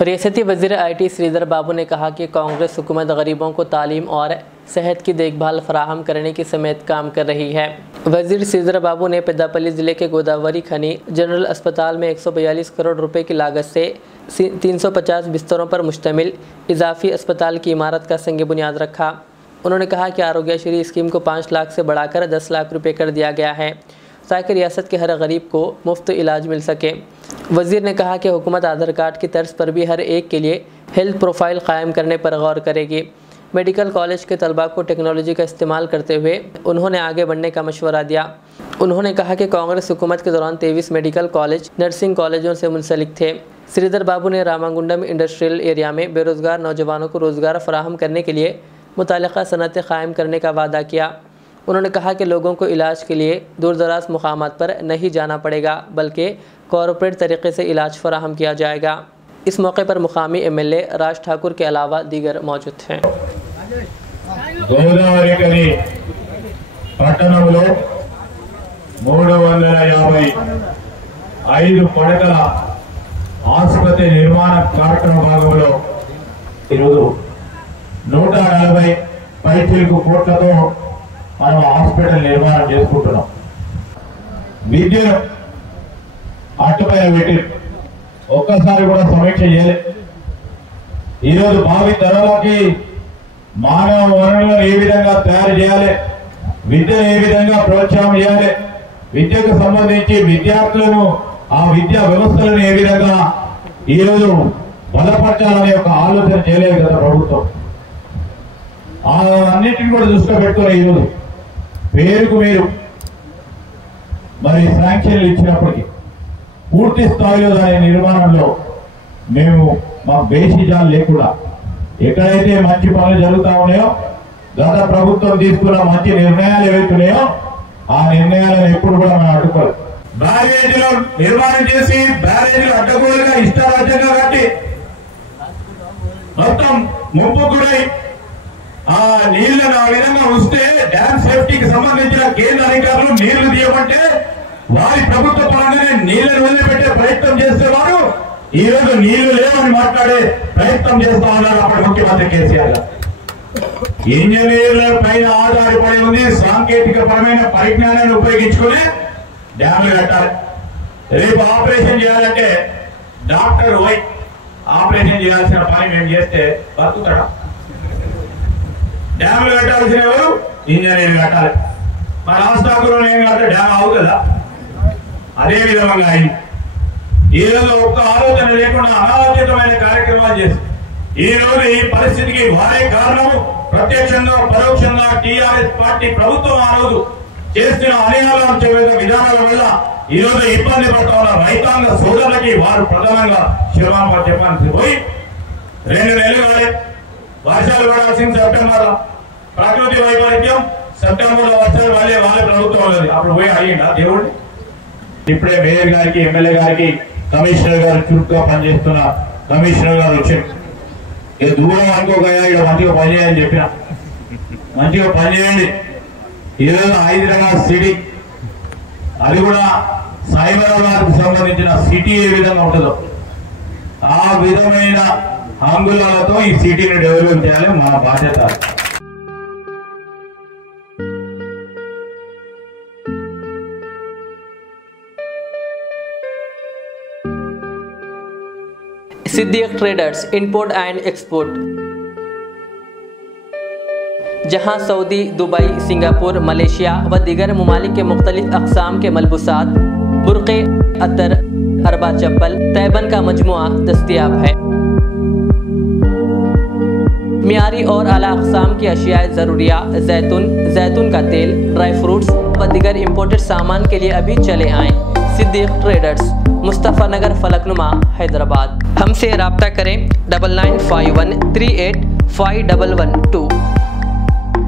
रियासती वज़ीर IT श्रीधर बाबू ने कहा कि कांग्रेस हुकूमत गरीबों को तालीम और सेहत की देखभाल फराहम करने की समेत काम कर रही है। वज़ीर श्रीधर बाबू ने पेद्दापल्ली ज़िले के गोदावरी खनी जनरल अस्पताल में 142 करोड़ रुपए की लागत से 350 बिस्तरों पर मुश्तमिल इजाफी अस्पताल की इमारत का संग बुनियाद रखा। उन्होंने कहा कि आरोग्यश्री स्कीम को 5 लाख से बढ़ाकर 10 लाख रुपये कर दिया गया है ताकि रियासत के हर गरीब को मुफ्त इलाज मिल सके। वज़ीर ने कहा कि हुकूमत आधार कार्ड की तर्ज पर भी हर एक के लिए हेल्थ प्रोफाइल कायम करने पर गौर करेगी। मेडिकल कॉलेज के तलबा को टेक्नोलॉजी का इस्तेमाल करते हुए उन्होंने आगे बढ़ने का मशवरा दिया। उन्होंने कहा कि कांग्रेस हुकूमत के दौरान 23 मेडिकल कॉलेज नर्सिंग कॉलेजों से मुंसलिक थे। श्रीधर बाबू ने रामागुंडम इंडस्ट्रियल एरिया में बेरोज़गार नौजवानों को रोज़गार फराहम करने के लिए मुतालिका सनतें कायम करने का वादा किया। उन्होंने कहा कि लोगों को इलाज के लिए दूर दराज मुकामात पर नहीं जाना पड़ेगा बल्कि कॉर्पोरेट तरीके से इलाज फराहम किया जाएगा। इस मौके पर मुकामी MLA राज ठाकुर के अलावा दीगर मौजूद हैं। गोदावरी खनी పట్టణంలో 355 పడకల ఆసుపత్రి నిర్మాణ కార్యక్రమ భాగంలో ఈరోజు 140 పైచిలకు కోట్లతో మనం హాస్పిటల్ నిర్మాణం చేసుకుంటున్నాం। విద్యను అట్టుపైన పెట్టి ఒక్కసారి కూడా సమీక్ష చేయాలి। ఈరోజు భావి తరాలకి మానవ వనరులను ఏ విధంగా తయారు చేయాలి, విద్యను ఏ విధంగా ప్రోత్సాహం చేయాలి, విద్యకు సంబంధించి విద్యార్థులను ఆ విద్యా వ్యవస్థలను ఏ విధంగా ఈరోజు బలపరచాలనే ఒక ఆలోచన చేయలేదు కదా ప్రభుత్వం। అన్నింటిని కూడా దృష్టిలో పెట్టుకుని ఈరోజు పేరుకు మీరు మరి శాంక్షన్లు ఇచ్చినప్పటికీ పూర్తి స్థాయిలో దాని నిర్మాణంలో మేము మా బేసిజాలు లేకుండా ఎక్కడైతే మంచి పనులు జరుగుతా ఉన్నాయో గత ప్రభుత్వం తీసుకున్న మంచి నిర్ణయాలు ఏవైతున్నాయో ఆ నిర్ణయాలను ఎప్పుడు కూడా మనం అడ్డుకోవాలి। బ్యారేజీలో నిర్మాణం చేసి బ్యారేజీలు అడ్డగోలుగా ఇష్టారాజ్యంగా కట్టి మొత్తం ముంపు గురై ఆ నీళ్లను ఆ విధంగా వస్తే డ్యామ్ సేఫ్టీకి సంబంధించిన కేంద్ర అధికారులు నీళ్లు తీయమంటే వారి ప్రభుత్వ పరంగానే నీళ్లను వదిలిపెట్టే ప్రయత్నం చేసేవారు ఈ రోజు నీళ్లు లేవని మాట్లాడే ప్రయత్నం చేస్తా ఉన్నారు అప్పటి ముఖ్యమంత్రి కేసీఆర్ గారు। ఇంజనీర్ల పైన ఆధారపడి ఉంది, సాంకేతిక పరమైన పరిజ్ఞానాన్ని ఉపయోగించుకుని డ్యాములు కట్టాలి। రేపు ఆపరేషన్ చేయాలంటే డాక్టర్ పోయి ఆపరేషన్ చేయాల్సిన పని మేము చేస్తే బతుకుతాడా? డ్యాములు కట్టాల్సిన ఎవరు? ఇంజనీర్లు కట్టాలి। మన రాష్ట్రంలో ఏం కట్టే డ్యామ్ అవుతుందా? అదే విధంగా అయింది। ఈ రోజు ఒక్క ఆలోచన లేకుండా అనాలోచితమైన కార్యక్రమాలు చేసి ఈ రోజు ఈ పరిస్థితికి భారీ కారణము ప్రత్యక్షంగా పరోక్షంగా టీఆర్ఎస్ పార్టీ ప్రభుత్వం ఆ రోజు చేస్తున్న అన్యాయాల విధానాల వల్ల ఈ రోజు ఇబ్బంది పడుతూ ఉన్న రైతాంగ సోదరులకి వారు ప్రధానంగా శివరామ చెప్పాల్సి పోయి 2 నెలలు కాలే, వర్షాలు పడాల్సింది సెప్టెంబర్ లో, ప్రకృతి వైపరీత్యం సెప్టెంబర్ లో వర్షాలు వాళ్ళే ప్రభుత్వం లేదు, అప్పుడు పోయి అయ్యిందా దేవుడు? ఇప్పుడే మేయర్ గారికి MLA గారికి కమిషనర్ గారు చురుగ్గా పనిచేస్తున్న కమిషనర్ గారు వచ్చారు। దూరం అనుకోగా ఇక్కడ మంచిగా పనిచేయని చెప్పిన మంచిగా పనిచేయండి। ఈరోజు హైదరాబాద్ సిటీ అది కూడా సైబరాబాద్ కు సంబంధించిన సిటీ ఏ విధంగా ఉంటుందో ఆ విధమైన అంగుళాలతో ఈ సిటీని డెవలప్ చేయాలి, మన బాధ్యత। Siddique traders import and export, जहां सऊदी, दुबई, सिंगापुर, मलेशिया व दीगर ममालिक के मुख्तलिफ अक़साम के मलबूसात, बुर्क़े, अतर, अरबा चप्पल, तैबन का मजमुआ दस्तयाब है। मियारी और आला अक़साम की अशियाए ज़रूरिया, जैतून का तेल, ड्राई फ्रूट्स व दीगर इम्पोर्टेड सामान के लिए अभी चले आएँ। सिद्दीक ट्रेडर्स, मुस्तफ़ा नगर, फलकनुमा, हैदराबाद। हमसे रब्ता करें 9951385112।